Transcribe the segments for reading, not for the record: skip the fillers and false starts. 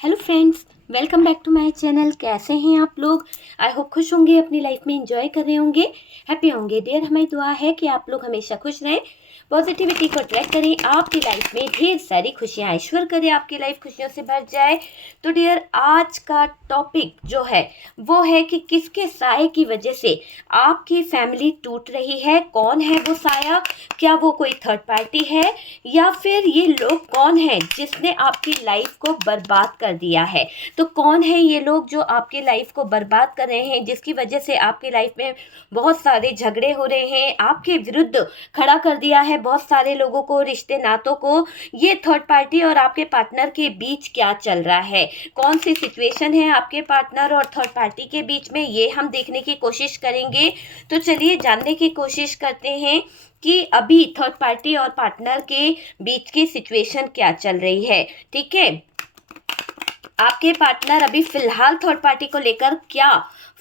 Hello friends, welcome back to my channel. कैसे हैं आप लोग? आई होप खुश होंगे, अपनी लाइफ में एंजॉय कर रहे होंगे, हैप्पी होंगे। डियर, हमारी दुआ है कि आप लोग हमेशा खुश रहें, पॉजिटिविटी को अट्रैक्ट करें, आपकी लाइफ में ढेर सारी खुशियां ईश्वर करें, आपकी लाइफ खुशियों से भर जाए। तो डियर, आज का टॉपिक जो है वो है कि किसके साए की वजह से आपकी फैमिली टूट रही है। कौन है वो साया? क्या वो कोई थर्ड पार्टी है, या फिर ये लोग कौन है जिसने आपकी लाइफ को बर्बाद कर दिया है? तो कौन है ये लोग जो आपकी लाइफ को बर्बाद कर रहे हैं, जिसकी वजह से आपकी लाइफ में बहुत सारे झगड़े हो रहे हैं, आपके विरुद्ध खड़ा कर दिया है बहुत सारे लोगों को, रिश्ते नातों को? ये थर्ड पार्टी और आपके पार्टनर के बीच क्या चल रहा है, कौन सी सिचुएशन है आपके पार्टनर और थर्ड पार्टी के बीच में, ये हम देखने की कोशिश करेंगे। तो चलिए जानने की कोशिश करते हैं कि अभी थर्ड पार्टी और पार्टनर के बीच की सिचुएशन क्या चल रही है। ठीक है, आपके पार्टनर अभी फिलहाल थर्ड पार्टी को लेकर क्या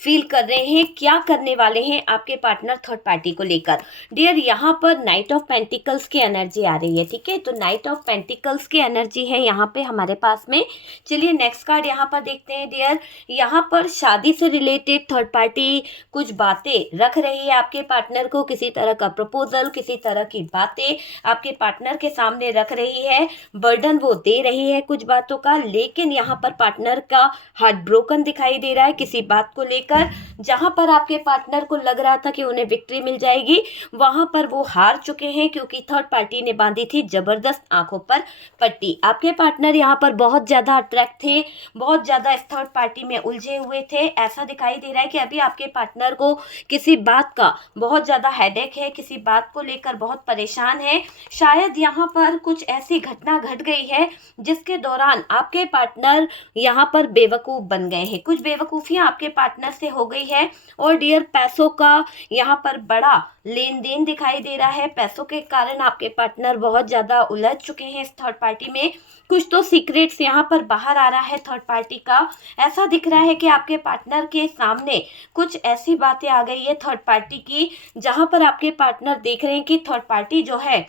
फील कर रहे हैं, क्या करने वाले हैं आपके पार्टनर थर्ड पार्टी को लेकर? डियर, यहाँ पर नाइट ऑफ पेंटिकल्स की एनर्जी आ रही है। ठीक है, तो नाइट ऑफ पेंटिकल्स की एनर्जी है यहाँ पे हमारे पास में। चलिए नेक्स्ट कार्ड यहाँ पर देखते हैं। डियर, यहाँ पर शादी से रिलेटेड थर्ड पार्टी कुछ बातें रख रही है आपके पार्टनर को, किसी तरह का प्रपोजल, किसी तरह की बातें आपके पार्टनर के सामने रख रही है, बर्डन वो दे रही है कुछ बातों का। लेकिन यहाँ पर पार्टनर का हार्ट ब्रोकन दिखाई दे रहा है किसी बात को लेकर। जहां पर आपके पार्टनर को लग रहा था कि उन्हें विक्ट्री मिल जाएगी, वहां पर वो हार चुके हैं क्योंकि थर्ड पार्टी ने बांधी थी जबरदस्त आंखों पर पट्टी। आपके पार्टनर यहाँ पर बहुत ज्यादा अट्रैक्ट थे, बहुत ज्यादा इस थर्ड पार्टी में उलझे हुए थे। ऐसा दिखाई दे रहा है कि अभी आपके पार्टनर को किसी बात का बहुत ज्यादा हेडेक है, किसी बात को लेकर बहुत परेशान है। शायद यहाँ पर कुछ ऐसी घटना घट गई है जिसके दौरान आपके पार्टनर यहाँ पर बेवकूफ बन गए हैं, कुछ बेवकूफियां आपके पार्टनर से हो गई है। और डियर, पैसों का यहाँ पर बड़ा लेन देन दिखाई दे रहा है। पैसों के कारण आपके पार्टनर बहुत ज्यादा उलझ चुके हैं इस थर्ड पार्टी में। कुछ तो सीक्रेट्स यहाँ पर बाहर आ रहा है थर्ड पार्टी का। ऐसा दिख रहा है कि आपके पार्टनर के सामने कुछ ऐसी बातें आ गई है थर्ड पार्टी की, जहां पर आपके पार्टनर देख रहे हैं कि थर्ड पार्टी जो है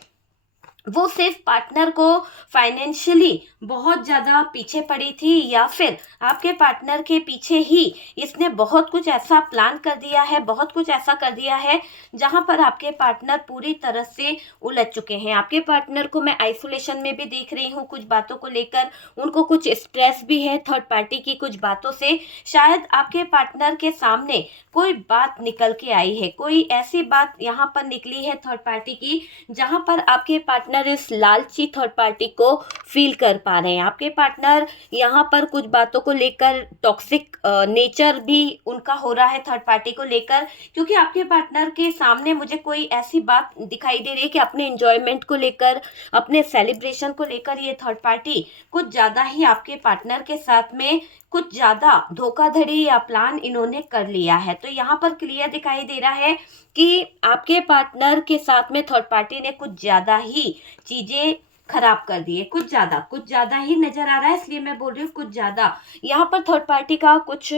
वो सिर्फ पार्टनर को फाइनेंशियली बहुत ज़्यादा पीछे पड़ी थी, या फिर आपके पार्टनर के पीछे ही इसने बहुत कुछ ऐसा प्लान कर दिया है, बहुत कुछ ऐसा कर दिया है जहां पर आपके पार्टनर पूरी तरह से उलझ चुके हैं। आपके पार्टनर को मैं आइसोलेशन में भी देख रही हूँ कुछ बातों को लेकर, उनको कुछ स्ट्रेस भी है थर्ड पार्टी की कुछ बातों से। शायद आपके पार्टनर के सामने कोई बात निकल के आई है, कोई ऐसी बात यहाँ पर निकली है थर्ड पार्टी की जहां पर आपके पार्टनर इस लालची थर्ड पार्टी को फील कर पा रहे हैं। आपके पार्टनर यहाँ पर कुछ बातों को लेकर टॉक्सिक नेचर भी उनका हो रहा है थर्ड पार्टी को लेकर, क्योंकि आपके पार्टनर के सामने मुझे कोई ऐसी बात दिखाई दे रही है कि अपने एंजॉयमेंट को लेकर, अपने सेलिब्रेशन को लेकर ये थर्ड पार्टी कुछ ज़्यादा ही आपके पार्टनर के साथ में कुछ ज़्यादा धोखाधड़ी या प्लान इन्होंने कर लिया है। तो यहाँ पर क्लियर दिखाई दे रहा है कि आपके पार्टनर के साथ में थर्ड पार्टी ने कुछ ज़्यादा ही चीज़ें खराब कर दी है, कुछ ज़्यादा ही नज़र आ रहा है, इसलिए मैं बोल रही हूँ कुछ ज़्यादा। यहाँ पर थर्ड पार्टी का कुछ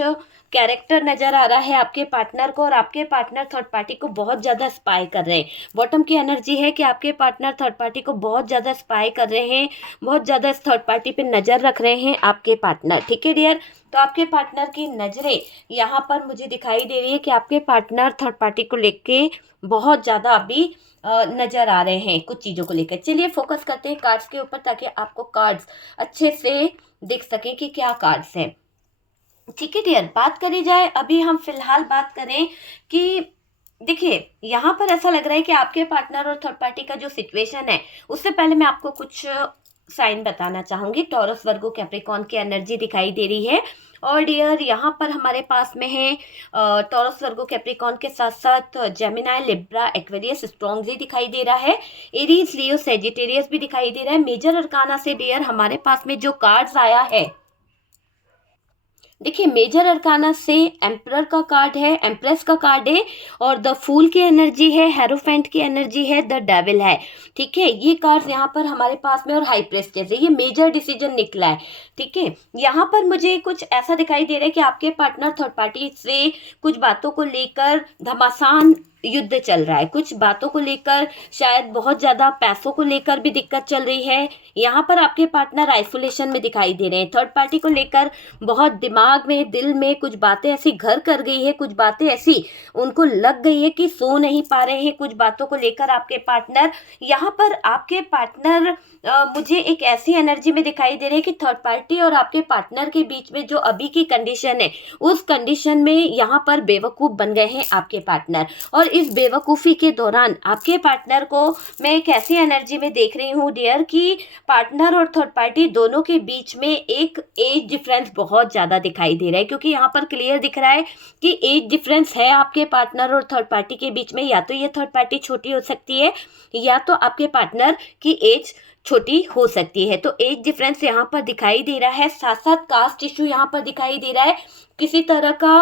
कैरेक्टर नज़र आ रहा है आपके पार्टनर को, और आपके पार्टनर थर्ड पार्टी को बहुत ज़्यादा स्पाई कर रहे हैं। बॉटम की एनर्जी है कि आपके पार्टनर थर्ड पार्टी को बहुत ज़्यादा स्पाई कर रहे हैं, बहुत ज़्यादा इस थर्ड पार्टी पे नज़र रख रहे हैं आपके पार्टनर। ठीक है डियर, तो आपके पार्टनर की नज़रें यहाँ पर मुझे दिखाई दे रही है कि आपके पार्टनर थर्ड पार्टी को लेके बहुत ज़्यादा अभी नज़र आ रहे हैं कुछ चीज़ों को लेकर। चलिए फोकस करते हैं कार्ड्स के ऊपर, ताकि आपको कार्ड्स अच्छे से दिख सके कि क्या कार्ड्स हैं। ठीक है डियर, बात करी जाए, अभी हम फिलहाल बात करें कि देखिए यहाँ पर ऐसा लग रहा है कि आपके पार्टनर और थर्ड पार्टी का जो सिचुएशन है, उससे पहले मैं आपको कुछ साइन बताना चाहूंगी। टॉरस, वर्गो, कैप्रिकॉर्न की एनर्जी दिखाई दे रही है। और डियर, यहाँ पर हमारे पास में है टॉरस, वर्गो, कैप्रिकॉर्न के साथ साथ जेमिनाई, लिब्रा, एक्वेरियस स्ट्रॉन्गली दिखाई दे रहा है। एरीज, लियो, सेजिटेरियस भी दिखाई दे रहा है। मेजर अरकाना से डियर हमारे पास में जो कार्ड्स आया है, देखिए मेजर अरकाना से एम्परर का कार्ड है, एम्प्रेस का कार्ड है, और द फूल की एनर्जी है, हेरोफेंट की एनर्जी है, द डेविल है। ठीक है, ये कार्ड्स यहाँ पर हमारे पास में, और हाई प्रेस्टेज है, ये मेजर डिसीजन निकला है। ठीक है, यहाँ पर मुझे कुछ ऐसा दिखाई दे रहा है कि आपके पार्टनर थर्ड पार्टी से कुछ बातों को लेकर घमासान युद्ध चल रहा है, कुछ बातों को लेकर, शायद बहुत ज़्यादा पैसों को लेकर भी दिक्कत चल रही है। यहाँ पर आपके पार्टनर आइसोलेशन में दिखाई दे रहे हैं। थर्ड पार्टी को लेकर बहुत दिमाग में, दिल में कुछ बातें ऐसी घर कर गई है, कुछ बातें ऐसी उनको लग गई है कि सो नहीं पा रहे हैं कुछ बातों को लेकर आपके पार्टनर। यहाँ पर आपके पार्टनर मुझे एक ऐसी एनर्जी में दिखाई दे रहे हैं कि थर्ड पार्टी और आपके पार्टनर के बीच में जो अभी की कंडीशन है, उस कंडीशन में यहाँ पर बेवकूफ़ बन गए हैं आपके पार्टनर। और इस बेवकूफ़ी के दौरान आपके पार्टनर को मैं एक ऐसी एनर्जी में देख रही हूँ डियर कि पार्टनर और थर्ड पार्टी दोनों के बीच में एक एज डिफरेंस बहुत ज़्यादा दिखाई दे रहा है, क्योंकि यहाँ पर क्लियर दिख रहा है कि एज डिफरेंस है आपके पार्टनर और थर्ड पार्टी के बीच में। या तो ये थर्ड पार्टी छोटी हो सकती है या तो आपके पार्टनर की एज छोटी हो सकती है। तो एज डिफरेंस यहाँ पर दिखाई दे रहा है, साथ साथ कास्ट इशू यहाँ पर दिखाई दे रहा है, किसी तरह का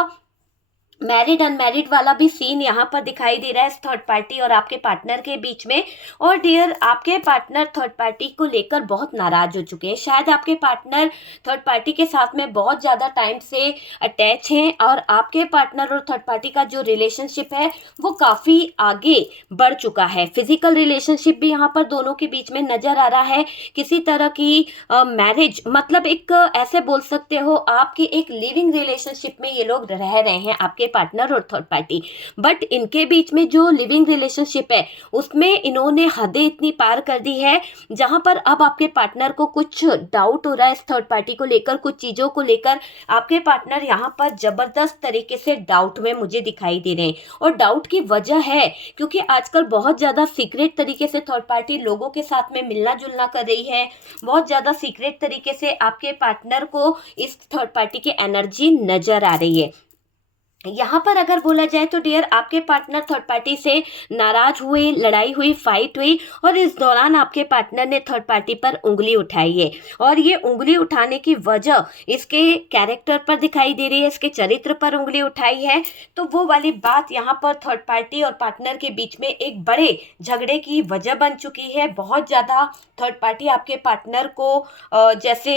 मैरिड अनमैरिड वाला भी सीन यहाँ पर दिखाई दे रहा है थर्ड पार्टी और आपके पार्टनर के बीच में। और डियर आपके पार्टनर थर्ड पार्टी को लेकर बहुत नाराज हो चुके हैं। शायद आपके पार्टनर थर्ड पार्टी के साथ में बहुत ज़्यादा टाइम से अटैच हैं और आपके पार्टनर और थर्ड पार्टी का जो रिलेशनशिप है वो काफ़ी आगे बढ़ चुका है। फिजिकल रिलेशनशिप भी यहाँ पर दोनों के बीच में नज़र आ रहा है। किसी तरह की मैरिज, मतलब एक ऐसे बोल सकते हो आपकी एक लिविंग रिलेशनशिप में ये लोग रह रहे हैं आपके पार्टनर और थर्ड पार्टी। बट इनके बीच में जो लिविंग रिलेशनशिप है उसमें इन्होंने हदें इतनी पार कर दी है, जहां पर अब आपके पार्टनर को कुछ डाउट हो रहा है इस थर्ड पार्टी को लेकर, कुछ चीज़ों को लेकर आपके पार्टनर यहां पर जबरदस्त तरीके से डाउट में मुझे दिखाई दे रहे हैं। और डाउट की वजह है क्योंकि आजकल बहुत ज़्यादा सीक्रेट तरीके से थर्ड पार्टी लोगों के साथ में मिलना जुलना कर रही है। बहुत ज़्यादा सीक्रेट तरीके से आपके पार्टनर को इस थर्ड पार्टी की एनर्जी नज़र आ रही है। यहाँ पर अगर बोला जाए तो डियर आपके पार्टनर थर्ड पार्टी से नाराज हुए, लड़ाई हुई, फाइट हुई और इस दौरान आपके पार्टनर ने थर्ड पार्टी पर उंगली उठाई है। और ये उंगली उठाने की वजह इसके कैरेक्टर पर दिखाई दे रही है, इसके चरित्र पर उंगली उठाई है। तो वो वाली बात यहाँ पर थर्ड पार्टी और पार्टनर के बीच में एक बड़े झगड़े की वजह बन चुकी है। बहुत ज़्यादा थर्ड पार्टी आपके पार्टनर को जैसे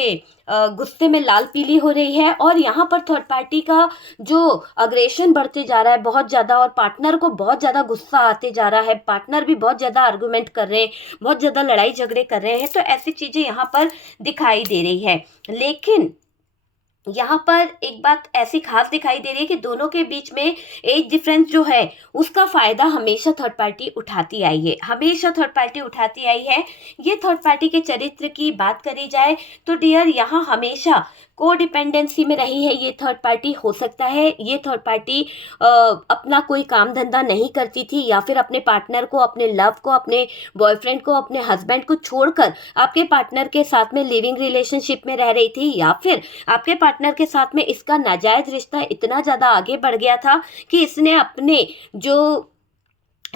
गुस्से में लाल पीली हो रही है और यहाँ पर थर्ड पार्टी का जो अग्रेशन बढ़ते जा रहा है बहुत ज़्यादा और पार्टनर को बहुत ज़्यादा गुस्सा आते जा रहा है। पार्टनर भी बहुत ज़्यादा आर्गुमेंट कर रहे हैं, बहुत ज़्यादा लड़ाई झगड़े कर रहे हैं। तो ऐसी चीज़ें यहाँ पर दिखाई दे रही है। लेकिन यहाँ पर एक बात ऐसी खास दिखाई दे रही है कि दोनों के बीच में एज डिफरेंस जो है उसका फ़ायदा हमेशा थर्ड पार्टी उठाती आई है, हमेशा थर्ड पार्टी उठाती आई है। ये थर्ड पार्टी के चरित्र की बात करी जाए तो डियर यहाँ हमेशा को डिपेंडेंसी में रही है ये थर्ड पार्टी। हो सकता है ये थर्ड पार्टी अपना कोई काम धंधा नहीं करती थी या फिर अपने पार्टनर को, अपने लव को, अपने बॉयफ्रेंड को, अपने हस्बैंड को छोड़कर आपके पार्टनर के साथ में लिविंग रिलेशनशिप में रह रही थी, या फिर आपके पार्टनर के साथ में इसका नाजायज़ रिश्ता इतना ज़्यादा आगे बढ़ गया था कि इसने अपने जो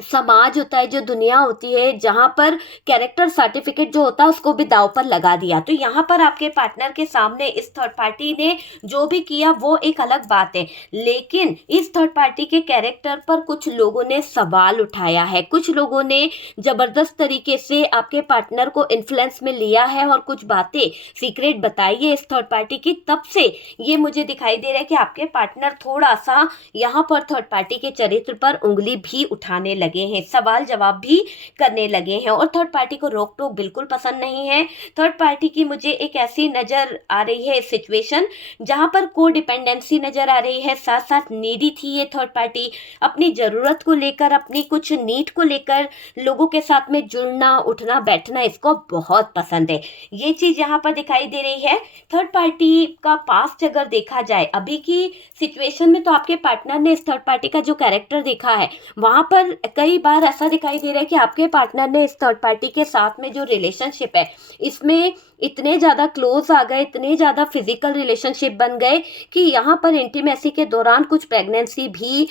समाज होता है, जो दुनिया होती है, जहाँ पर कैरेक्टर सर्टिफिकेट जो होता है उसको भी दांव पर लगा दिया। तो यहाँ पर आपके पार्टनर के सामने इस थर्ड पार्टी ने जो भी किया वो एक अलग बात है, लेकिन इस थर्ड पार्टी के कैरेक्टर पर कुछ लोगों ने सवाल उठाया है, कुछ लोगों ने ज़बरदस्त तरीके से आपके पार्टनर को इन्फ्लुएंस में लिया है और कुछ बातें सीक्रेट बताई है इस थर्ड पार्टी की। तब से ये मुझे दिखाई दे रहा है कि आपके पार्टनर थोड़ा सा यहाँ पर थर्ड पार्टी के चरित्र पर उंगली भी उठाने लगे हैं, सवाल जवाब भी करने लगे हैं। और थर्ड पार्टी को रोक टोक बिल्कुल पसंद नहीं है। थर्ड पार्टी की मुझे एक ऐसी नज़र आ रही है सिचुएशन जहां पर को डिपेंडेंसी नज़र आ रही है, साथ साथ नीडी थी ये थर्ड पार्टी। अपनी ज़रूरत को लेकर, अपनी कुछ नीड को लेकर लोगों के साथ में जुड़ना, उठना, बैठना इसको बहुत पसंद है। ये चीज़ यहाँ पर दिखाई दे रही है। थर्ड पार्टी का पास्ट अगर देखा जाए अभी की सिचुएशन में, तो आपके पार्टनर ने इस थर्ड पार्टी का जो कैरेक्टर देखा है वहां पर कई बार ऐसा दिखाई दे रहा है कि आपके पार्टनर ने इस थर्ड पार्टी के साथ में जो रिलेशनशिप है इसमें इतने ज़्यादा क्लोज आ गए, इतने ज़्यादा फिजिकल रिलेशनशिप बन गए कि यहाँ पर इंटीमेसी के दौरान कुछ प्रेगनेंसी भी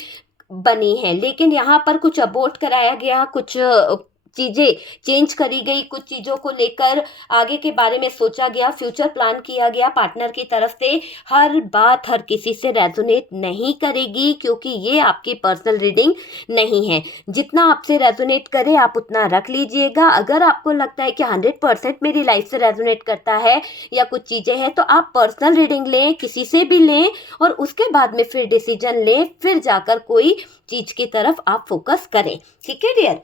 बनी है। लेकिन यहाँ पर कुछ अबॉर्ट कराया गया, कुछ चीज़ें चेंज करी गई, कुछ चीज़ों को लेकर आगे के बारे में सोचा गया, फ्यूचर प्लान किया गया पार्टनर की तरफ से, हर बात हर किसी से रेजोनेट नहीं करेगी, क्योंकि ये आपकी पर्सनल रीडिंग नहीं है। जितना आपसे रेजोनेट करे आप उतना रख लीजिएगा। अगर आपको लगता है कि 100% मेरी लाइफ से रेजोनेट करता है या कुछ चीज़ें हैं, तो आप पर्सनल रीडिंग लें, किसी से भी लें, और उसके बाद में फिर डिसीजन लें, फिर जाकर कोई चीज़ की तरफ आप फोकस करें। ठीक है डियर,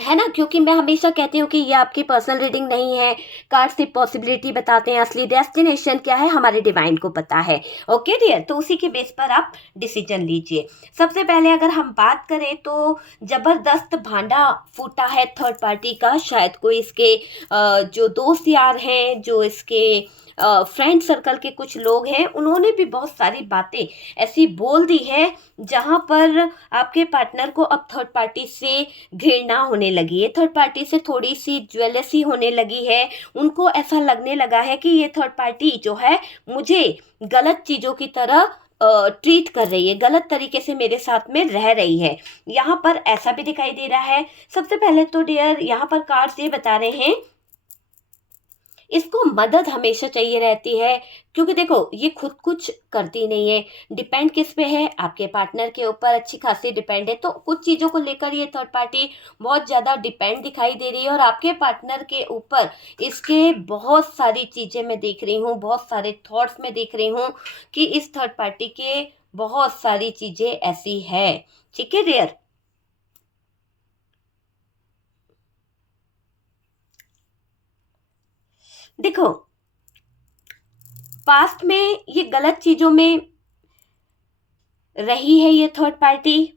है ना, क्योंकि मैं हमेशा कहती हूँ कि ये आपकी पर्सनल रीडिंग नहीं है। कार्ड सिर्फ पॉसिबिलिटी बताते हैं, असली डेस्टिनेशन क्या है हमारे डिवाइन को पता है। ओके डियर, तो उसी के बेस पर आप डिसीजन लीजिए। सबसे पहले अगर हम बात करें तो जबरदस्त भांडा फूटा है थर्ड पार्टी का। शायद कोई इसके जो दोस्त यार हैं, जो इसके फ्रेंड सर्कल के कुछ लोग हैं, उन्होंने भी बहुत सारी बातें ऐसी बोल दी है जहां पर आपके पार्टनर को अब थर्ड पार्टी से घृणा होने लगी है, थर्ड पार्टी से थोड़ी सी ज्वेलसी होने लगी है। उनको ऐसा लगने लगा है कि ये थर्ड पार्टी जो है मुझे गलत चीज़ों की तरह ट्रीट कर रही है, गलत तरीके से मेरे साथ में रह रही है। यहाँ पर ऐसा भी दिखाई दे रहा है। सबसे पहले तो डियर यहाँ पर कार्ड्स ये बता रहे हैं, इसको मदद हमेशा चाहिए रहती है, क्योंकि देखो ये खुद कुछ करती नहीं है। डिपेंड किस पे है, आपके पार्टनर के ऊपर अच्छी खासी डिपेंड है। तो कुछ चीज़ों को लेकर ये थर्ड पार्टी बहुत ज़्यादा डिपेंड दिखाई दे रही है, और आपके पार्टनर के ऊपर इसके बहुत सारी चीज़ें मैं देख रही हूँ, बहुत सारे थॉट्स मैं देख रही हूँ कि इस थर्ड पार्टी के बहुत सारी चीज़ें ऐसी है। ठीक है डियर, देखो पास्ट में ये गलत चीजों में रही है ये थर्ड पार्टी।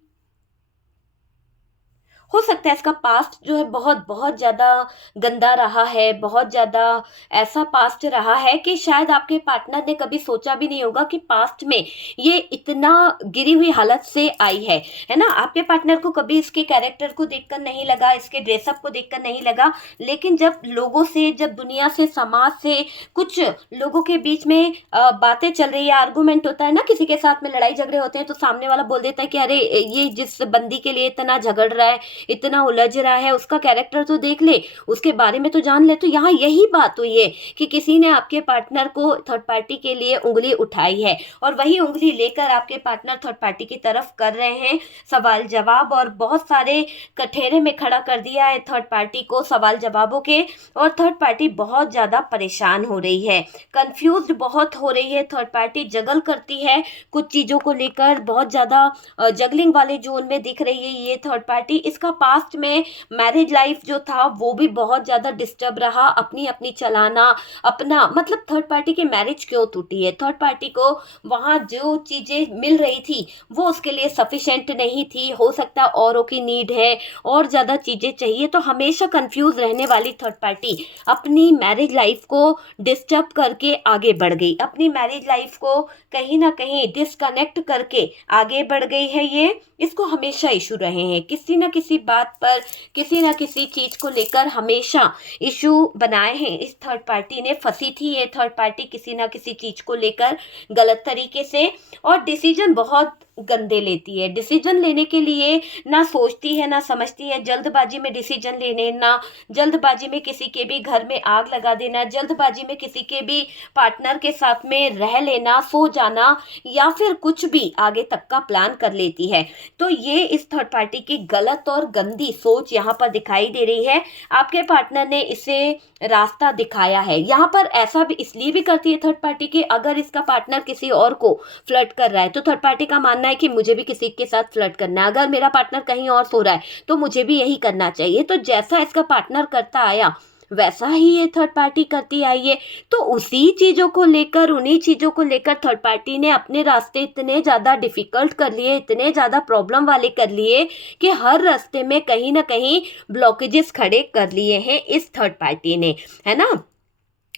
हो सकता है इसका पास्ट जो है बहुत बहुत ज़्यादा गंदा रहा है, बहुत ज़्यादा ऐसा पास्ट रहा है कि शायद आपके पार्टनर ने कभी सोचा भी नहीं होगा कि पास्ट में ये इतना गिरी हुई हालत से आई है ना। आपके पार्टनर को कभी इसके कैरेक्टर को देखकर नहीं लगा, इसके ड्रेसअप को देखकर नहीं लगा, लेकिन जब लोगों से, जब दुनिया से, समाज से कुछ लोगों के बीच में बातें चल रही है, आर्गूमेंट होता है ना, किसी के साथ में लड़ाई झगड़े होते हैं, तो सामने वाला बोल देता है कि अरे ये जिस बंदी के लिए इतना झगड़ रहा है, इतना उलझ रहा है, उसका कैरेक्टर तो देख ले, उसके बारे में तो जान ले। तो यहाँ यही बात हुई है कि किसी ने आपके पार्टनर को थर्ड पार्टी के लिए उंगली उठाई है, और वही उंगली लेकर आपके पार्टनर थर्ड पार्टी की तरफ कर रहे हैं सवाल जवाब, और बहुत सारे कठेरे में खड़ा कर दिया है थर्ड पार्टी को सवाल जवाबों के। और थर्ड पार्टी बहुत ज़्यादा परेशान हो रही है, कंफ्यूज्ड बहुत हो रही है। थर्ड पार्टी जगल करती है कुछ चीज़ों को लेकर, बहुत ज़्यादा जगलिंग वाले जोन में दिख रही है ये थर्ड पार्टी। इसका पास्ट में मैरिज लाइफ जो था वो भी बहुत ज़्यादा डिस्टर्ब रहा, अपनी अपनी चलाना अपना, मतलब थर्ड पार्टी की मैरिज क्यों टूटी है, थर्ड पार्टी को वहाँ जो चीज़ें मिल रही थी वो उसके लिए सफिशेंट नहीं थी, हो सकता है औरों की नीड है, और ज़्यादा चीज़ें चाहिए। तो हमेशा कंफ्यूज रहने वाली थर्ड पार्टी अपनी मैरिज लाइफ को डिस्टर्ब करके आगे बढ़ गई, अपनी मैरिज लाइफ को कहीं ना कहीं डिस्कनेक्ट करके आगे बढ़ गई है। ये इसको हमेशा इशू रहे हैं, किसी ना किसी बात पर, किसी ना किसी चीज़ को लेकर हमेशा इशू बनाए हैं। इस थर्ड पार्टी ने फंसी थी ये थर्ड पार्टी किसी ना किसी चीज़ को लेकर गलत तरीके से, और डिसीजन बहुत गंदे लेती है। डिसीजन लेने के लिए ना सोचती है ना समझती है, जल्दबाजी में डिसीजन लेने, ना जल्दबाजी में किसी के भी घर में आग लगा देना, जल्दबाजी में किसी के भी पार्टनर के साथ में रह लेना, सो जाना, या फिर कुछ भी आगे तक का प्लान कर लेती है। तो ये इस थर्ड पार्टी की गलत और गंदी सोच यहाँ पर दिखाई दे रही है। आपके पार्टनर ने इसे रास्ता दिखाया है। यहाँ पर ऐसा भी इसलिए भी करती है थर्ड पार्टी कि अगर इसका पार्टनर किसी और को फ्लर्ट कर रहा है तो थर्ड पार्टी का मानना है कि मुझे भी किसी के साथ फ्लर्ट करना है, अगर मेरा पार्टनर कहीं और सो रहा है तो मुझे भी यही करना चाहिए। तो जैसा इसका पार्टनर करता आया वैसा ही ये थर्ड पार्टी करती आई है। तो उसी चीज़ों को लेकर, उन्हीं चीज़ों को लेकर थर्ड पार्टी ने अपने रास्ते इतने ज़्यादा डिफ़िकल्ट कर लिए, इतने ज़्यादा प्रॉब्लम वाले कर लिए कि हर रास्ते में कहीं ना कहीं ब्लॉकेजेस खड़े कर लिए हैं इस थर्ड पार्टी ने, है ना।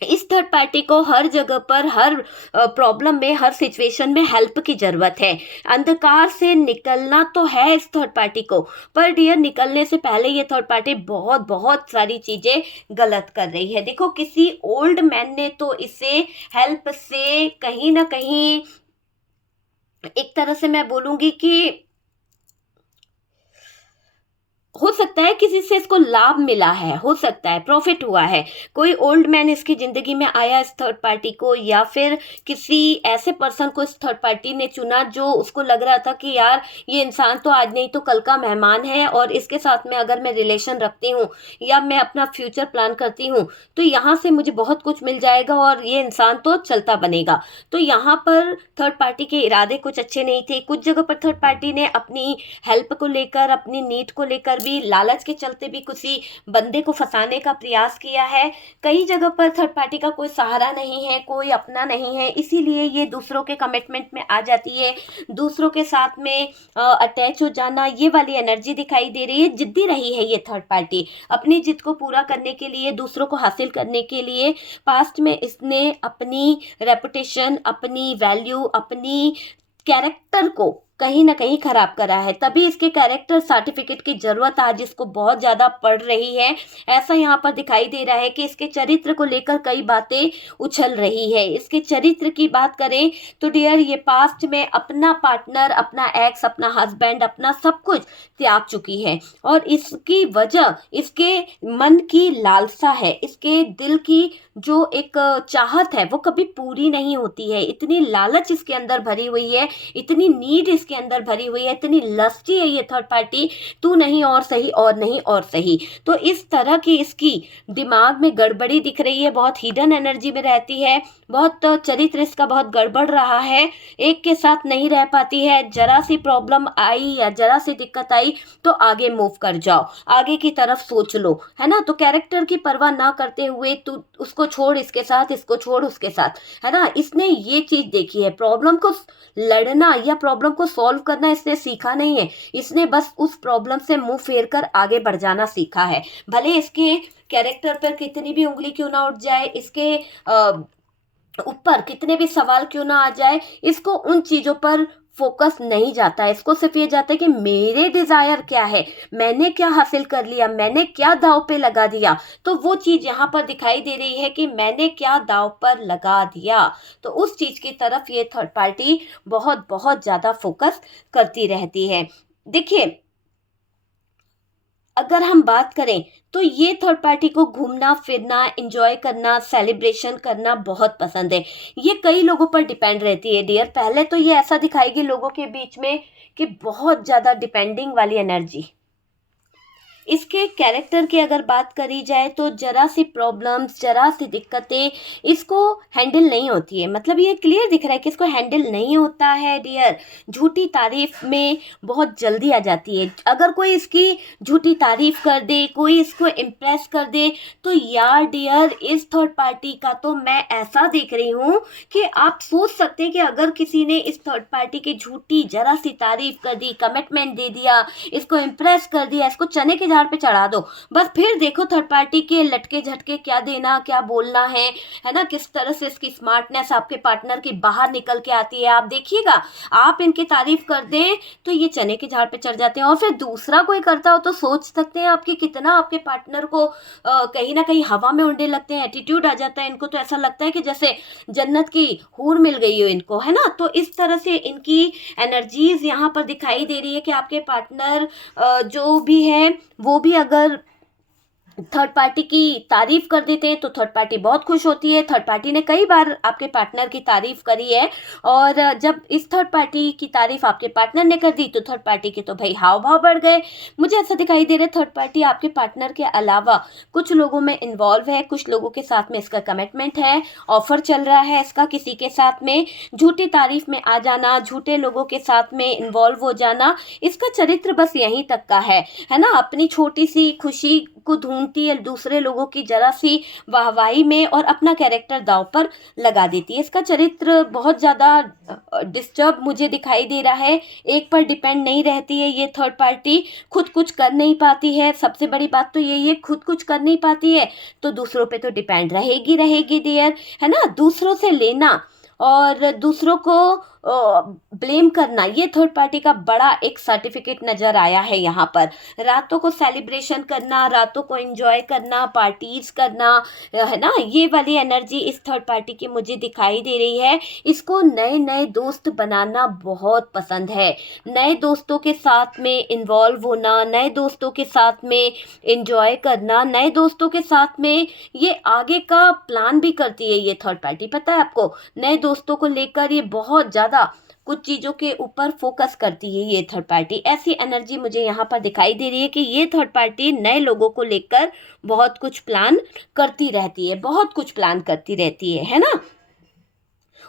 इस थर्ड पार्टी को हर जगह पर, हर प्रॉब्लम में, हर सिचुएशन में हेल्प की ज़रूरत है। अंधकार से निकलना तो है इस थर्ड पार्टी को, पर डियर निकलने से पहले ये थर्ड पार्टी बहुत बहुत सारी चीज़ें गलत कर रही है। देखो किसी ओल्ड मैन ने तो इसे हेल्प से कहीं ना कहीं, एक तरह से मैं बोलूँगी कि हो सकता है किसी से इसको लाभ मिला है, हो सकता है प्रॉफिट हुआ है, कोई ओल्ड मैन इसकी ज़िंदगी में आया इस थर्ड पार्टी को, या फिर किसी ऐसे पर्सन को इस थर्ड पार्टी ने चुना जो उसको लग रहा था कि यार ये इंसान तो आज नहीं तो कल का मेहमान है, और इसके साथ में अगर मैं रिलेशन रखती हूँ या मैं अपना फ्यूचर प्लान करती हूँ तो यहाँ से मुझे बहुत कुछ मिल जाएगा और ये इंसान तो चलता बनेगा। तो यहाँ पर थर्ड पार्टी के इरादे कुछ अच्छे नहीं थे। कुछ जगह पर थर्ड पार्टी ने अपनी हेल्प को लेकर, अपनी नीड को लेकर भी, लालच के चलते भी किसी बंदे को फंसाने का प्रयास किया है। कई जगह पर थर्ड पार्टी का कोई सहारा नहीं है, कोई अपना नहीं है, इसीलिए ये दूसरों के कमिटमेंट में आ जाती है, दूसरों के साथ में अटैच हो जाना, ये वाली एनर्जी दिखाई दे रही है। जिद्दी रही है ये थर्ड पार्टी, अपनी जिद को पूरा करने के लिए, दूसरों को हासिल करने के लिए। पास्ट में इसने अपनी रेपुटेशन, अपनी वैल्यू, अपनी कैरेक्टर को कहीं ना कहीं खराब करा है, तभी इसके कैरेक्टर सर्टिफिकेट की जरूरत आज इसको बहुत ज़्यादा पड़ रही है। ऐसा यहाँ पर दिखाई दे रहा है कि इसके चरित्र को लेकर कई बातें उछल रही है। इसके चरित्र की बात करें तो डियर, ये पास्ट में अपना पार्टनर, अपना एक्स, अपना हस्बैंड, अपना सब कुछ त्याग चुकी है, और इसकी वजह इसके मन की लालसा है, इसके दिल की जो एक चाहत है वो कभी पूरी नहीं होती है। इतनी लालच इसके अंदर भरी हुई है, इतनी नीड इसके अंदर भरी हुई है, इतनी लस्टी है ये थर्ड पार्टी, तू नहीं और सही, और नहीं और सही। तो इस तरह की इसकी दिमाग में गड़बड़ी दिख रही है, बहुत हिडन एनर्जी में रहती है, बहुत चरित्र इसका बहुत गड़बड़ रहा है, एक के साथ नहीं रह पाती है। जरा सी प्रॉब्लम आई या जरा सी दिक्कत आई तो आगे मूव कर जाओ, आगे की तरफ सोच लो, है ना। तो कैरेक्टर की परवाह ना करते हुए तू उसको छोड़ इसके साथ, इसको छोड़ उसके साथ, है ना। इसने ये चीज देखी है, प्रॉब्लम को लड़ना या प्रॉब्लम को सॉल्व करना इसने सीखा नहीं है, इसने बस उस प्रॉब्लम से मुंह फेर कर आगे बढ़ जाना सीखा है। भले इसके कैरेक्टर पर कितनी भी उंगली क्यों ना उठ जाए, इसके ऊपर कितने भी सवाल क्यों ना आ जाए, इसको उन चीजों पर फोकस नहीं जाता है। इसको सिर्फ ये जाता है कि मेरे डिजायर क्या है, मैंने क्या हासिल कर लिया, मैंने क्या दाव पे लगा दिया। तो वो चीज यहाँ पर दिखाई दे रही है कि मैंने क्या दाव पर लगा दिया, तो उस चीज की तरफ ये थर्ड पार्टी बहुत बहुत ज्यादा फोकस करती रहती है। देखिए, अगर हम बात करें तो ये थर्ड पार्टी को घूमना फिरना, एंजॉय करना, सेलिब्रेशन करना बहुत पसंद है। ये कई लोगों पर डिपेंड रहती है डियर। पहले तो ये ऐसा दिखाएगी लोगों के बीच में कि बहुत ज़्यादा डिपेंडिंग वाली एनर्जी। इसके कैरेक्टर की अगर बात करी जाए तो जरा सी प्रॉब्लम्स, जरा सी दिक्कतें इसको हैंडल नहीं होती है। मतलब ये क्लियर दिख रहा है कि इसको हैंडल नहीं होता है डियर। झूठी तारीफ में बहुत जल्दी आ जाती है। अगर कोई इसकी झूठी तारीफ कर दे, कोई इसको इम्प्रेस कर दे, तो यार डियर, इस थर्ड पार्टी का तो मैं ऐसा देख रही हूँ कि आप सोच सकते हैं कि अगर किसी ने इस थर्ड पार्टी की झूठी जरा सी तारीफ कर दी, कमिटमेंट दे दिया, इसको इम्प्रेस कर दिया, इसको चने के पे चढ़ा दो, बस फिर देखो थर्ड पार्टी के लटके झटके क्या देना, क्या बोलना है ना, किस तरह से इसकी स्मार्टनेस आपके पार्टनर की बाहर निकल के आती है। आप देखिएगा, आप इनकी तारीफ कर दें तो ये चने के झाड़ पे चढ़ जाते हैं, और फिर दूसरा कोई करता हो तो सोच सकते हैं आपकी कितना आपके पार्टनर को कहीं ना कहीं हवा में उड़ने लगते हैं, एटीट्यूड आ जाता है इनको। तो ऐसा लगता है कि जैसे जन्नत की हूर मिल गई हो इनको, है ना। तो इस तरह से इनकी एनर्जीज यहाँ पर दिखाई दे रही है कि आपके पार्टनर जो भी है वो भी अगर थर्ड पार्टी की तारीफ कर देते हैं तो थर्ड पार्टी बहुत खुश होती है। थर्ड पार्टी ने कई बार आपके पार्टनर की तारीफ करी है, और जब इस थर्ड पार्टी की तारीफ आपके पार्टनर ने कर दी तो थर्ड पार्टी के तो भाई हाव भाव बढ़ गए। मुझे ऐसा दिखाई दे रहा है थर्ड पार्टी आपके पार्टनर के अलावा कुछ लोगों में इन्वॉल्व है, कुछ लोगों के साथ में इसका कमिटमेंट है, ऑफर चल रहा है इसका किसी के साथ में। झूठी तारीफ में आ जाना, झूठे लोगों के साथ में इन्वॉल्व हो जाना, इसका चरित्र बस यहीं तक का है ना। अपनी छोटी सी खुशी को ढूंढती है दूसरे लोगों की जरा सी वाहवाही में, और अपना कैरेक्टर दांव पर लगा देती है। इसका चरित्र बहुत ज़्यादा डिस्टर्ब मुझे दिखाई दे रहा है। एक पर डिपेंड नहीं रहती है ये थर्ड पार्टी, खुद कुछ कर नहीं पाती है। सबसे बड़ी बात तो यही है, खुद कुछ कर नहीं पाती है तो दूसरों पे तो डिपेंड रहेगी रहेगी डियर, है ना। दूसरों से लेना और दूसरों को ब्लेम करना, ये थर्ड पार्टी का बड़ा एक सर्टिफिकेट नज़र आया है यहाँ पर। रातों को सेलिब्रेशन करना, रातों को एंजॉय करना, पार्टीज करना, है ना, ये वाली एनर्जी इस थर्ड पार्टी की मुझे दिखाई दे रही है। इसको नए नए दोस्त बनाना बहुत पसंद है, नए दोस्तों के साथ में इन्वॉल्व होना, नए दोस्तों के साथ में एंजॉय करना, नए दोस्तों के साथ में ये आगे का प्लान भी करती है ये थर्ड पार्टी। पता है आपको, नए दोस्तों को लेकर ये बहुत ज़्यादा कुछ चीज़ों के ऊपर फोकस करती है ये थर्ड पार्टी। ऐसी एनर्जी मुझे यहाँ पर दिखाई दे रही है कि ये थर्ड पार्टी नए लोगों को लेकर बहुत कुछ प्लान करती रहती है, बहुत कुछ प्लान करती रहती है ना।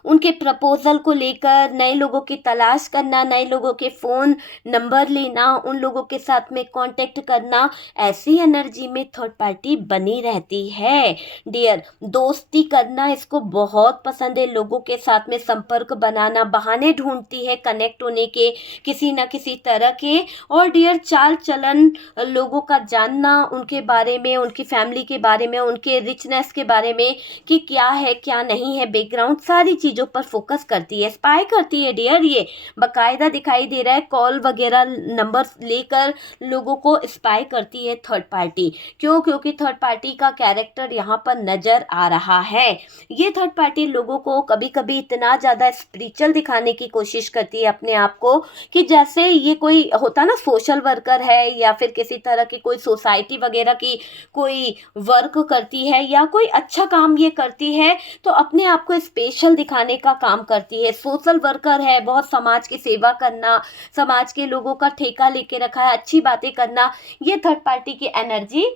उनके प्रपोजल को लेकर नए लोगों की तलाश करना, नए लोगों के फ़ोन नंबर लेना, उन लोगों के साथ में कांटेक्ट करना, ऐसी एनर्जी में थर्ड पार्टी बनी रहती है डियर। दोस्ती करना इसको बहुत पसंद है, लोगों के साथ में संपर्क बनाना, बहाने ढूंढती है कनेक्ट होने के किसी न किसी तरह के। और डियर चाल चलन लोगों का जानना, उनके बारे में, उनकी फैमिली के बारे में, उनके रिचनेस के बारे में कि क्या है क्या नहीं है, बैकग्राउंड, सारी चीज़ों पर फोकस करती है, स्पाई करती है डियर। ये बकायदा दिखाई दे रहा है, कॉल वगैरह नंबर लेकर लोगों को स्पाई करती है थर्ड पार्टी। क्यों? क्योंकि थर्ड पार्टी का कैरेक्टर यहाँ पर नज़र आ रहा है। ये थर्ड पार्टी लोगों को कभी कभी इतना ज़्यादा स्पिरिचुअल दिखाने की कोशिश करती है अपने आप को कि जैसे ये कोई होता ना सोशल वर्कर है, या फिर किसी तरह की कोई सोसाइटी वगैरह की कोई वर्क करती है, या कोई अच्छा काम ये करती है, तो अपने आप को स्पेशल दिखाने का काम करती है। सोशल वर्कर है, बहुत समाज की सेवा करना, समाज के लोगों का ठेका लेके रखा है, अच्छी बातें करना, ये थर्ड पार्टी की एनर्जी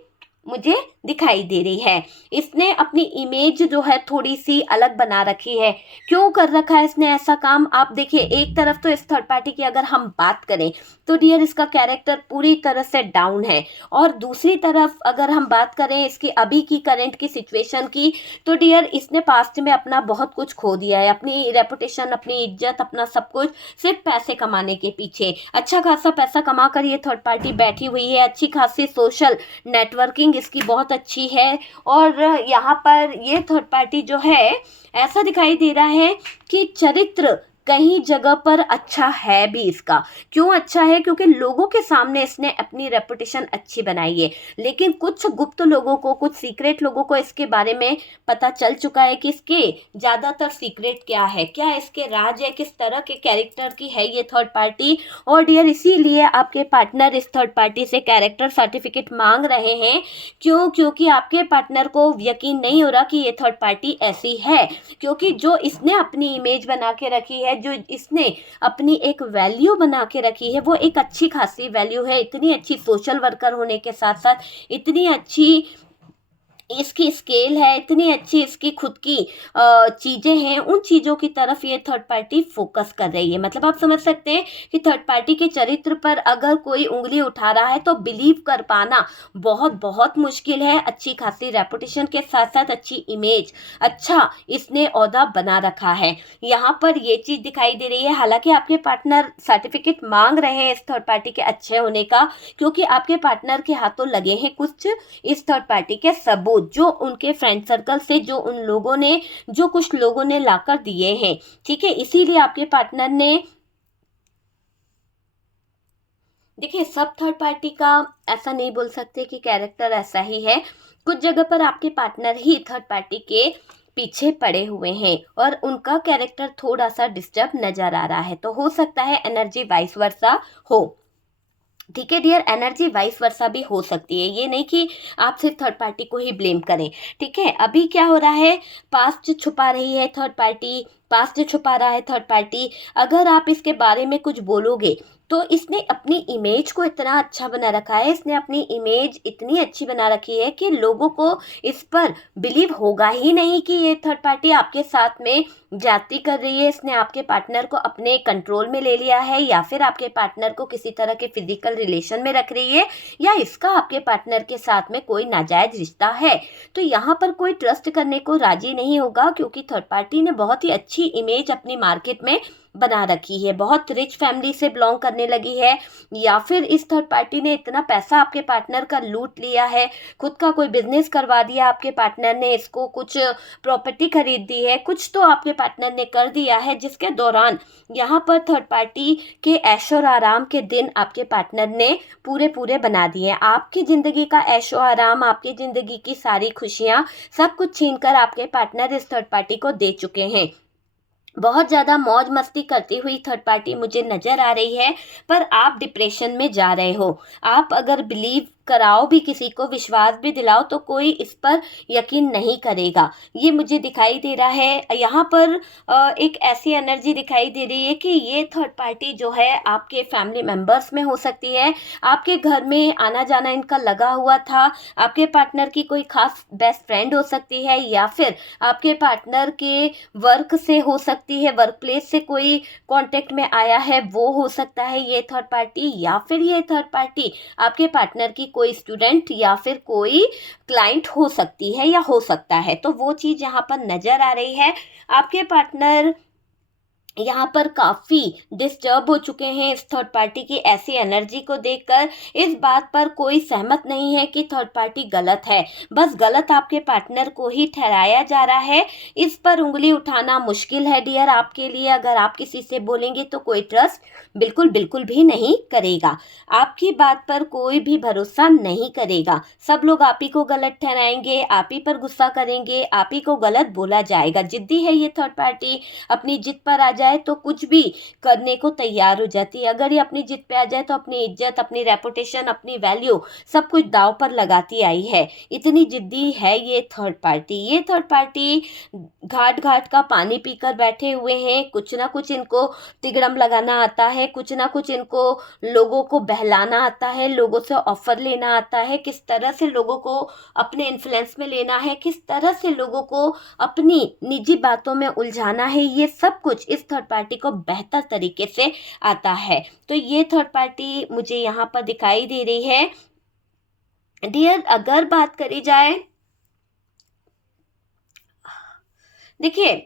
मुझे दिखाई दे रही है। इसने अपनी इमेज जो है थोड़ी सी अलग बना रखी है। क्यों कर रखा है इसने ऐसा काम? आप देखिए, एक तरफ तो इस थर्ड पार्टी की अगर हम बात करें तो डियर इसका कैरेक्टर पूरी तरह से डाउन है, और दूसरी तरफ अगर हम बात करें इसकी अभी की करंट की सिचुएशन की, तो डियर इसने पास्ट में अपना बहुत कुछ खो दिया है, अपनी रेपुटेशन, अपनी इज्जत, अपना सब कुछ सिर्फ पैसे कमाने के पीछे। अच्छा खासा पैसा कमा कर ये थर्ड पार्टी बैठी हुई है, अच्छी खासी सोशल नेटवर्किंग इसकी बहुत अच्छी है। और यहाँ पर ये थर्ड पार्टी जो है, ऐसा दिखाई दे रहा है कि चरित्र कहीं जगह पर अच्छा है भी इसका। क्यों अच्छा है? क्योंकि लोगों के सामने इसने अपनी रेपुटेशन अच्छी बनाई है, लेकिन कुछ गुप्त लोगों को, कुछ सीक्रेट लोगों को इसके बारे में पता चल चुका है कि इसके ज़्यादातर सीक्रेट क्या है, क्या इसके राज है, किस तरह के कैरेक्टर की है ये थर्ड पार्टी। और डियर इसीलिए आपके पार्टनर इस थर्ड पार्टी से कैरेक्टर सर्टिफिकेट मांग रहे हैं। क्यों? क्योंकि आपके पार्टनर को यकीन नहीं हो रहा कि ये थर्ड पार्टी ऐसी है, क्योंकि जो इसने अपनी इमेज बना के रखी है, जो इसने अपनी एक वैल्यू बना के रखी है, वो एक अच्छी खासी वैल्यू है। इतनी अच्छी सोशल वर्कर होने के साथ साथ इतनी अच्छी इसकी स्केल है, इतनी अच्छी इसकी खुद की चीज़ें हैं, उन चीज़ों की तरफ ये थर्ड पार्टी फोकस कर रही है। मतलब आप समझ सकते हैं कि थर्ड पार्टी के चरित्र पर अगर कोई उंगली उठा रहा है तो बिलीव कर पाना बहुत बहुत मुश्किल है। अच्छी खासी रेपुटेशन के साथ साथ अच्छी इमेज, अच्छा इसने ओहदा बना रखा है। यहाँ पर ये चीज़ दिखाई दे रही है। हालांकि आपके पार्टनर सर्टिफिकेट मांग रहे हैं इस थर्ड पार्टी के अच्छे होने का, क्योंकि आपके पार्टनर के हाथों लगे हैं कुछ इस थर्ड पार्टी के सबूत, जो उनके फ्रेंड सर्कल से, जो उन लोगों ने, जो कुछ लोगों ने लाकर दिए हैं। ठीक है, इसीलिए आपके पार्टनर ने, देखिए सब थर्ड पार्टी का ऐसा नहीं बोल सकते कि कैरेक्टर ऐसा ही है। कुछ जगह पर आपके पार्टनर ही थर्ड पार्टी के पीछे पड़े हुए हैं और उनका कैरेक्टर थोड़ा सा डिस्टर्ब नजर आ रहा है। तो हो सकता है एनर्जी वाइस वर्सा हो। ठीक है डियर, एनर्जी वाइस वर्सा भी हो सकती है, ये नहीं कि आप सिर्फ थर्ड पार्टी को ही ब्लेम करें। ठीक है, अभी क्या हो रहा है, पास्ट छुपा रही है थर्ड पार्टी, पास्ट छुपा रहा है थर्ड पार्टी। अगर आप इसके बारे में कुछ बोलोगे तो इसने अपनी इमेज को इतना अच्छा बना रखा है, इसने अपनी इमेज इतनी अच्छी बना रखी है कि लोगों को इस पर बिलीव होगा ही नहीं कि ये थर्ड पार्टी आपके साथ में जाती कर रही है। इसने आपके पार्टनर को अपने कंट्रोल में ले लिया है, या फिर आपके पार्टनर को किसी तरह के फिजिकल रिलेशन में रख रही है, या इसका आपके पार्टनर के साथ में कोई नाजायज रिश्ता है। तो यहाँ पर कोई ट्रस्ट करने को राजी नहीं होगा, क्योंकि थर्ड पार्टी ने बहुत ही अच्छी अच्छी इमेज अपनी मार्केट में बना रखी है, बहुत रिच फैमिली से बिलोंग करने लगी है, या फिर इस थर्ड पार्टी ने इतना पैसा आपके पार्टनर का लूट लिया है, खुद का कोई बिजनेस करवा दिया आपके पार्टनर ने, इसको कुछ प्रॉपर्टी खरीद दी है, कुछ तो आपके पार्टनर ने कर दिया है, जिसके दौरान यहाँ पर थर्ड पार्टी के ऐशो और आराम के दिन आपके पार्टनर ने पूरे पूरे बना दिए हैं। आपकी ज़िंदगी का ऐशो आराम, आपकी ज़िंदगी की सारी खुशियाँ सब कुछ छीनकर आपके पार्टनर इस थर्ड पार्टी को दे चुके हैं। बहुत ज़्यादा मौज मस्ती करती हुई थर्ड पार्टी मुझे नज़र आ रही है, पर आप डिप्रेशन में जा रहे हो। आप अगर बिलीव कराओ भी किसी को, विश्वास भी दिलाओ, तो कोई इस पर यकीन नहीं करेगा, ये मुझे दिखाई दे रहा है। यहाँ पर एक ऐसी एनर्जी दिखाई दे रही है कि ये थर्ड पार्टी जो है आपके फैमिली मेम्बर्स में हो सकती है, आपके घर में आना जाना इनका लगा हुआ था, आपके पार्टनर की कोई खास बेस्ट फ्रेंड हो सकती है, या फिर आपके पार्टनर के वर्क से हो सकती है, वर्क प्लेस से कोई कांटेक्ट में आया है वो हो सकता है ये थर्ड पार्टी, या फिर ये थर्ड पार्टी आपके पार्टनर की कोई स्टूडेंट या फिर कोई क्लाइंट हो सकती है या हो सकता है। तो वो चीज़ यहाँ पर नज़र आ रही है। आपके पार्टनर यहाँ पर काफ़ी डिस्टर्ब हो चुके हैं इस थर्ड पार्टी की ऐसी एनर्जी को देखकर। इस बात पर कोई सहमत नहीं है कि थर्ड पार्टी गलत है, बस गलत आपके पार्टनर को ही ठहराया जा रहा है। इस पर उंगली उठाना मुश्किल है डियर आपके लिए। अगर आप किसी से बोलेंगे तो कोई ट्रस्ट बिल्कुल बिल्कुल भी नहीं करेगा, आपकी बात पर कोई भी भरोसा नहीं करेगा। सब लोग आप ही को गलत ठहराएंगे, आप ही पर गुस्सा करेंगे, आप ही को गलत बोला जाएगा। जिद्दी है ये थर्ड पार्टी, अपनी जिद पर आ जाए तो कुछ भी करने को तैयार हो जाती है। अगर ये अपनी जिद पे आ जाए तो अपनी इज्जत, अपनी रेपुटेशन, अपनी वैल्यू सब कुछ दांव पर लगाती आई है। इतनी जिद्दी है ये थर्ड पार्टी। ये थर्ड पार्टी घाट घाट का पानी पीकर बैठे हुए हैं। कुछ ना कुछ इनको तिगड़म लगाना आता है, कुछ ना कुछ इनको लोगों को बहलाना आता है, लोगों से ऑफर लेना आता है, किस तरह से लोगों को अपने इन्फ्लुएंस में लेना है, किस तरह से लोगों को अपनी निजी बातों में उलझाना है, ये सब कुछ इस थर्ड पार्टी को बेहतर तरीके से आता है। तो ये थर्ड पार्टी मुझे यहाँ पर दिखाई दे रही है डियर। अगर बात करी जाए, देखिए,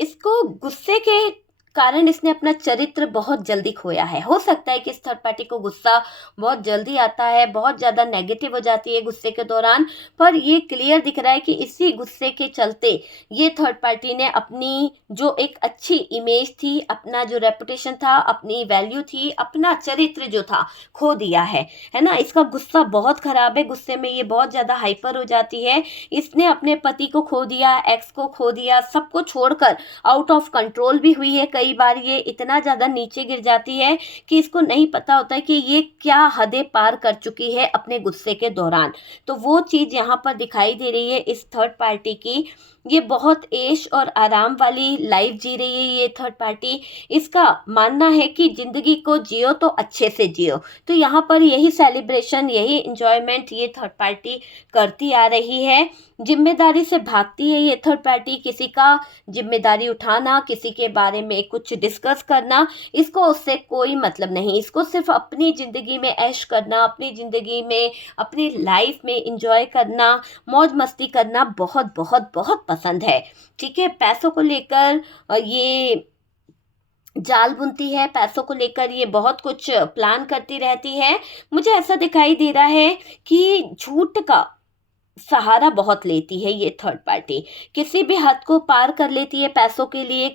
इसको गुस्से के कारण इसने अपना चरित्र बहुत जल्दी खोया है। हो सकता है कि इस थर्ड पार्टी को गुस्सा बहुत जल्दी आता है, बहुत ज़्यादा नेगेटिव हो जाती है गुस्से के दौरान, पर ये क्लियर दिख रहा है कि इसी गुस्से के चलते ये थर्ड पार्टी ने अपनी जो एक अच्छी इमेज थी, अपना जो रेपुटेशन था, अपनी वैल्यू थी, अपना चरित्र जो था, खो दिया है ना। इसका गुस्सा बहुत ख़राब है, गुस्से में ये बहुत ज़्यादा हाइपर हो जाती है। इसने अपने पति को खो दिया, एक्स को खो दिया, सबको छोड़कर आउट ऑफ कंट्रोल भी हुई है। कई बार ये इतना ज़्यादा नीचे गिर जाती है कि इसको नहीं पता होता है कि ये क्या हदें पार कर चुकी है अपने गुस्से के दौरान। तो वो चीज़ यहाँ पर दिखाई दे रही है इस थर्ड पार्टी की। ये बहुत ऐश और आराम वाली लाइफ जी रही है ये थर्ड पार्टी। इसका मानना है कि ज़िंदगी को जियो तो अच्छे से जियो। तो यहाँ पर यही सेलिब्रेशन, यही इंजॉयमेंट ये थर्ड पार्टी करती आ रही है। जिम्मेदारी से भागती है ये थर्ड पार्टी। किसी का जिम्मेदारी उठाना, किसी के बारे में कुछ डिस्कस करना, इसको उससे कोई मतलब नहीं। इसको सिर्फ अपनी ज़िंदगी में ऐश करना, अपनी ज़िंदगी में, अपनी लाइफ में इंजॉय करना, मौज मस्ती करना बहुत बहुत बहुत पसंद है। ठीक है, पैसों को लेकर ये जाल बुनती है, पैसों को लेकर ये बहुत कुछ प्लान करती रहती है। मुझे ऐसा दिखाई दे रहा है कि झूठ का सहारा बहुत लेती है ये थर्ड पार्टी। किसी भी हद को पार कर लेती है पैसों के लिए।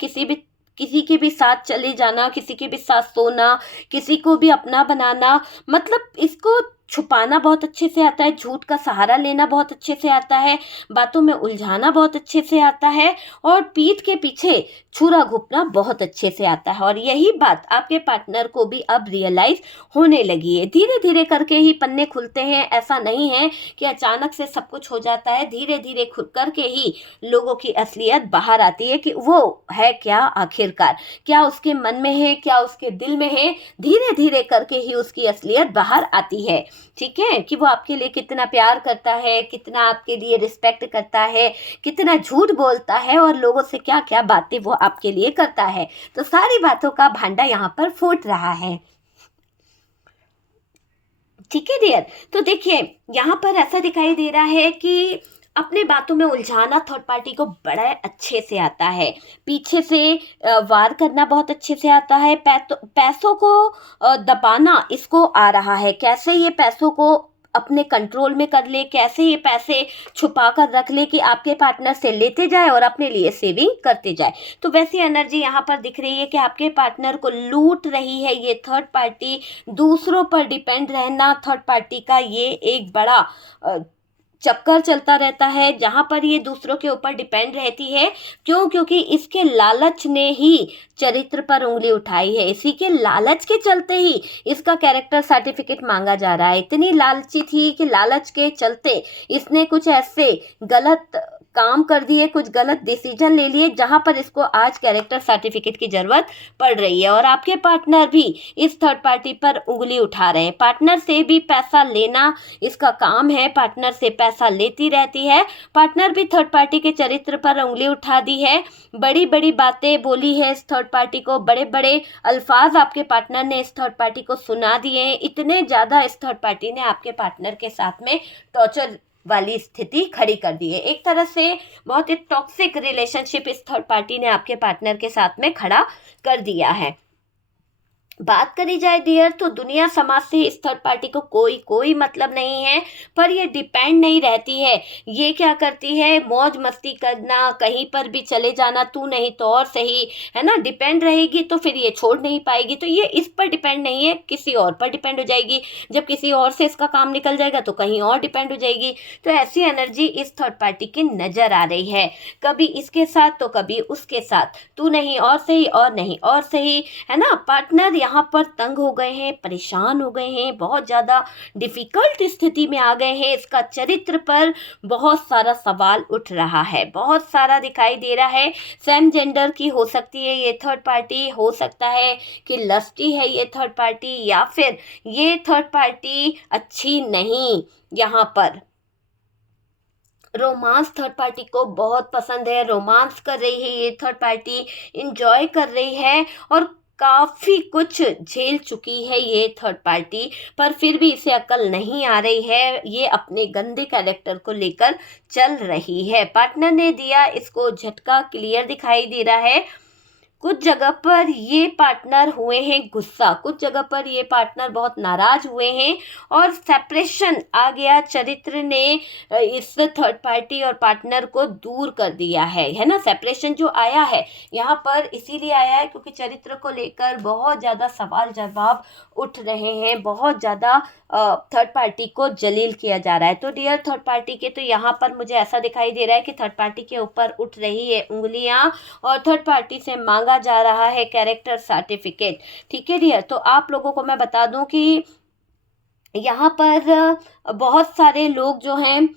किसी के भी साथ चले जाना, किसी के भी साथ सोना, किसी को भी अपना बनाना, मतलब इसको छुपाना बहुत अच्छे से आता है, झूठ का सहारा लेना बहुत अच्छे से आता है, बातों में उलझाना बहुत अच्छे से आता है, और पीठ के पीछे छुरा घुपना बहुत अच्छे से आता है। और यही बात आपके पार्टनर को भी अब रियलाइज होने लगी है। धीरे धीरे करके ही पन्ने खुलते हैं। ऐसा नहीं है कि अचानक से सब कुछ हो जाता है। धीरे धीरे खुल करके ही लोगों की असलियत बाहर आती है कि वो है क्या आखिरकार, क्या उसके मन में है, क्या उसके दिल में है। धीरे धीरे करके ही उसकी असलियत बाहर आती है। ठीक है, कि वो आपके लिए कितना प्यार करता है, कितना आपके लिए रिस्पेक्ट करता है, कितना झूठ बोलता है, और लोगों से क्या क्या बातें वो आपके लिए करता है। तो सारी बातों का भांडा यहाँ पर फूट रहा है। ठीक है डियर, तो देखिए यहाँ पर ऐसा दिखाई दे रहा है कि अपने बातों में उलझाना थर्ड पार्टी को बड़ा अच्छे से आता है। पीछे से वार करना बहुत अच्छे से आता है। पैसों को दबाना इसको आ रहा है। कैसे ये पैसों को अपने कंट्रोल में कर ले, कैसे ये पैसे छुपा कर रख ले कि आपके पार्टनर से लेते जाए और अपने लिए सेविंग करते जाए। तो वैसी एनर्जी यहाँ पर दिख रही है कि आपके पार्टनर को लूट रही है ये थर्ड पार्टी। दूसरों पर डिपेंड रहना थर्ड पार्टी का ये एक बड़ा चक्कर चलता रहता है, जहाँ पर ये दूसरों के ऊपर डिपेंड रहती है। क्यों? क्योंकि इसके लालच ने ही चरित्र पर उंगली उठाई है। इसी के लालच के चलते ही इसका कैरेक्टर सर्टिफिकेट मांगा जा रहा है। इतनी लालची थी कि लालच के चलते इसने कुछ ऐसे गलत काम कर दिए, कुछ गलत डिसीजन ले लिए, जहां पर इसको आज कैरेक्टर सर्टिफिकेट की जरूरत पड़ रही है। और आपके पार्टनर भी इस थर्ड पार्टी पर उंगली उठा रहे हैं। पार्टनर से भी पैसा लेना इसका काम है, पार्टनर से पैसा लेती रहती है। पार्टनर भी थर्ड पार्टी के चरित्र पर उंगली उठा दी है। बड़ी बड़ी बातें बोली है इस थर्ड पार्टी को, बड़े बड़े अल्फाज आपके पार्टनर ने इस थर्ड पार्टी को सुना दिए हैं। इतने ज़्यादा इस थर्ड पार्टी ने आपके पार्टनर के साथ में टॉर्चर वाली स्थिति खड़ी कर दी है। एक तरह से बहुत ही टॉक्सिक रिलेशनशिप इस थर्ड पार्टी ने आपके पार्टनर के साथ में खड़ा कर दिया है। बात करी जाए डियर, तो दुनिया समाज से इस थर्ड पार्टी को कोई मतलब नहीं है, पर ये डिपेंड नहीं रहती है। ये क्या करती है, मौज मस्ती करना, कहीं पर भी चले जाना, तू नहीं तो और सही, है ना। डिपेंड रहेगी तो फिर ये छोड़ नहीं पाएगी। तो ये इस पर डिपेंड नहीं है, किसी और पर डिपेंड हो जाएगी। जब किसी और से इसका काम निकल जाएगा तो कहीं और डिपेंड हो जाएगी। तो ऐसी एनर्जी इस थर्ड पार्टी की नजर आ रही है। कभी इसके साथ तो कभी उसके साथ, तू नहीं और सही और नहीं और सही, है ना। पार्टनर यहाँ पर तंग हो गए हैं, परेशान हो गए हैं, बहुत ज़्यादा डिफिकल्ट स्थिति में आ गए हैं। इसका चरित्र पर बहुत सारा सवाल उठ रहा है, बहुत सारा दिखाई दे रहा है। सेम जेंडर की हो सकती है ये थर्ड पार्टी, हो सकता है कि लस्टी है ये थर्ड पार्टी, या फिर ये थर्ड पार्टी अच्छी नहीं। यहाँ पर रोमांस थर्ड पार्टी को बहुत पसंद है, रोमांस कर रही है ये थर्ड पार्टी, इंजॉय कर रही है और काफ़ी कुछ झेल चुकी है ये थर्ड पार्टी, पर फिर भी इसे अकल नहीं आ रही है। ये अपने गंदे कैरेक्टर को लेकर चल रही है। पार्टनर ने दिया इसको झटका, क्लियर दिखाई दे रहा है। कुछ जगह पर ये पार्टनर हुए हैं गुस्सा, कुछ जगह पर ये पार्टनर बहुत नाराज हुए हैं और सेपरेशन आ गया। चरित्र ने इस थर्ड पार्टी और पार्टनर को दूर कर दिया है ना। सेपरेशन जो आया है यहाँ पर इसीलिए आया है क्योंकि चरित्र को लेकर बहुत ज़्यादा सवाल जवाब उठ रहे हैं, बहुत ज़्यादा थर्ड पार्टी को जलील किया जा रहा है। तो डियर थर्ड पार्टी के, तो यहाँ पर मुझे ऐसा दिखाई दे रहा है कि थर्ड पार्टी के ऊपर उठ रही है उंगलियां और थर्ड पार्टी से मांगा जा रहा है कैरेक्टर सर्टिफिकेट। ठीक है डियर, तो आप लोगों को मैं बता दूं कि यहाँ पर बहुत सारे लोग जो हैं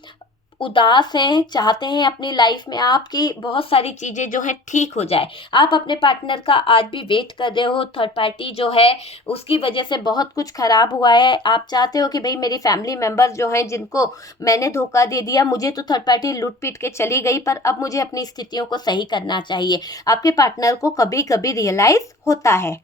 उदास हैं, चाहते हैं अपनी लाइफ में आपकी बहुत सारी चीज़ें जो हैं ठीक हो जाए। आप अपने पार्टनर का आज भी वेट कर रहे हो। थर्ड पार्टी जो है उसकी वजह से बहुत कुछ खराब हुआ है। आप चाहते हो कि भाई मेरी फैमिली मेम्बर जो हैं जिनको मैंने धोखा दे दिया, मुझे तो थर्ड पार्टी लूट पीट के चली गई, पर अब मुझे अपनी स्थितियों को सही करना चाहिए। आपके पार्टनर को कभी कभी रियलाइज होता है।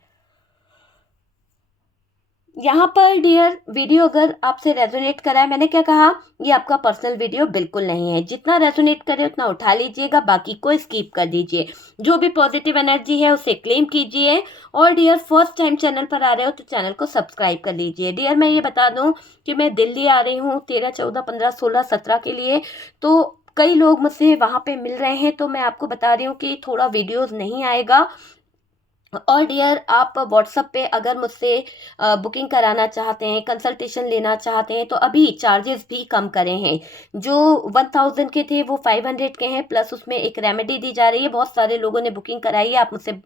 यहाँ पर डियर वीडियो अगर आपसे रेजोनेट करा है, मैंने क्या कहा, ये आपका पर्सनल वीडियो बिल्कुल नहीं है। जितना रेजोनेट करे उतना उठा लीजिएगा, बाकी को स्किप कर दीजिए। जो भी पॉजिटिव एनर्जी है उसे क्लेम कीजिए। और डियर फर्स्ट टाइम चैनल पर आ रहे हो तो चैनल को सब्सक्राइब कर लीजिए। डियर मैं ये बता दूँ कि मैं दिल्ली आ रही हूँ 13, 14, 15, 16, 17 के लिए। तो कई लोग मुझसे वहाँ पे मिल रहे हैं, तो मैं आपको बता रही हूँ कि थोड़ा वीडियोज़ नहीं आएगा। और डियर आप व्हाट्सएप पे अगर मुझसे बुकिंग कराना चाहते हैं, कंसल्टेशन लेना चाहते हैं, तो अभी चार्जेस भी कम करे हैं। जो 1000 के थे वो 500 के हैं, प्लस उसमें एक रेमेडी दी जा रही है। बहुत सारे लोगों ने बुकिंग कराई है, आप मुझसे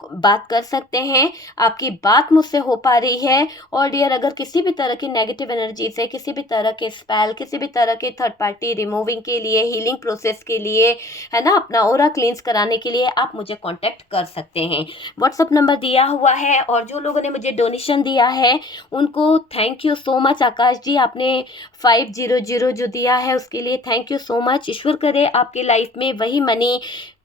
बात कर सकते हैं, आपकी बात मुझसे हो पा रही है। और डियर अगर किसी भी तरह की नेगेटिव एनर्जी से, किसी भी तरह के स्पेल, किसी भी तरह के थर्ड पार्टी रिमूविंग के लिए, हीलिंग प्रोसेस के लिए, है ना, अपना ऑरा क्लींस कराने के लिए आप मुझे कॉन्टैक्ट कर सकते हैं। व्हाट्सअप नंबर दिया हुआ है। और जो लोगों ने मुझे डोनेशन दिया है उनको थैंक यू सो मच। आकाश जी आपने 500 जो दिया है उसके लिए थैंक यू सो मच। ईश्वर करे आपकी लाइफ में वही मनी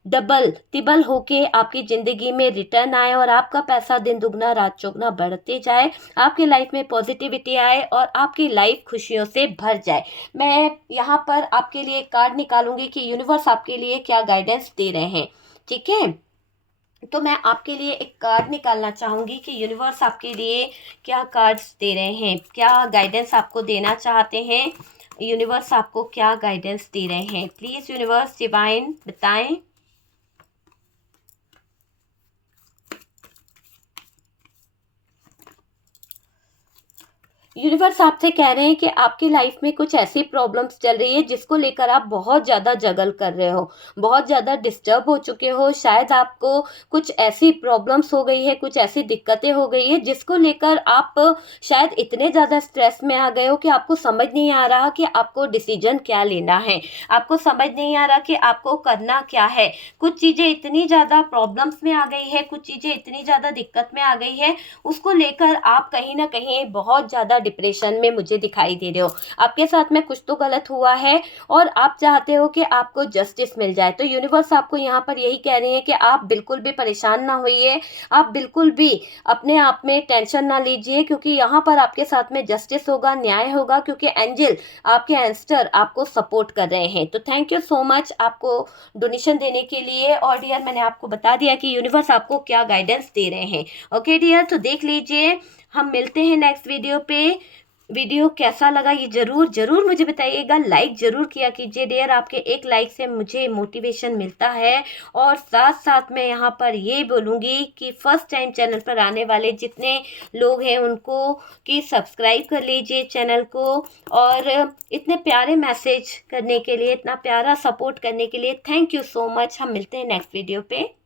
डबल तिबल होके आपकी ज़िंदगी में रिटर्न आए और आपका पैसा दिन दुगना रात चौगुना बढ़ते जाए, आपकी लाइफ में पॉजिटिविटी आए और आपकी लाइफ खुशियों से भर जाए। मैं यहाँ पर आपके लिए कार्ड निकालूंगी कि यूनिवर्स आपके लिए क्या गाइडेंस दे रहे हैं। ठीक है, तो मैं आपके लिए एक कार्ड निकालना चाहूँगी कि यूनिवर्स आपके लिए क्या कार्ड्स दे रहे हैं, क्या गाइडेंस आपको देना चाहते हैं, यूनिवर्स आपको क्या गाइडेंस दे रहे हैं। प्लीज़ यूनिवर्स डिवाइन बताएं। यूनिवर्स आपसे कह रहे हैं कि आपकी लाइफ में कुछ ऐसी प्रॉब्लम्स चल रही है जिसको लेकर आप बहुत ज़्यादा जगल कर रहे हो, बहुत ज़्यादा डिस्टर्ब हो चुके हो। शायद आपको कुछ ऐसी प्रॉब्लम्स हो गई है, कुछ ऐसी दिक्कतें हो गई है जिसको लेकर आप शायद इतने ज़्यादा स्ट्रेस में आ गए हो कि आपको समझ नहीं आ रहा कि आपको डिसीजन क्या लेना है, आपको समझ नहीं आ रहा कि आपको करना क्या है। कुछ चीज़ें इतनी ज़्यादा प्रॉब्लम्स में आ गई है, कुछ चीज़ें इतनी ज़्यादा दिक्कत में आ गई है, उसको लेकर आप कहीं ना कहीं बहुत ज़्यादा डिप्रेशन में मुझे दिखाई दे रहे हो। आपके साथ में कुछ तो गलत हुआ है और आप चाहते हो कि आपको जस्टिस मिल जाए। तो यूनिवर्स आपको यहाँ पर यही कह रहे हैं कि आप बिल्कुल भी परेशान ना होइए, आप बिल्कुल भी अपने आप में टेंशन ना लीजिए, क्योंकि यहाँ पर आपके साथ में जस्टिस होगा, न्याय होगा, क्योंकि एंजल आपके एंस्टर आपको सपोर्ट कर रहे हैं। तो थैंक यू सो मच आपको डोनेशन देने के लिए। और डियर, मैंने आपको बता दिया कि यूनिवर्स आपको क्या गाइडेंस दे रहे हैं। ओके डियर, तो देख लीजिए, हम मिलते हैं नेक्स्ट वीडियो पे। वीडियो कैसा लगा ये ज़रूर ज़रूर मुझे बताइएगा, लाइक ज़रूर किया कीजिए डियर, आपके एक लाइक से मुझे मोटिवेशन मिलता है। और साथ साथ मैं यहाँ पर ये बोलूँगी कि फर्स्ट टाइम चैनल पर आने वाले जितने लोग हैं उनको कि सब्सक्राइब कर लीजिए चैनल को। और इतने प्यारे मैसेज करने के लिए, इतना प्यारा सपोर्ट करने के लिए थैंक यू सो मच। हम मिलते हैं नेक्स्ट वीडियो पे।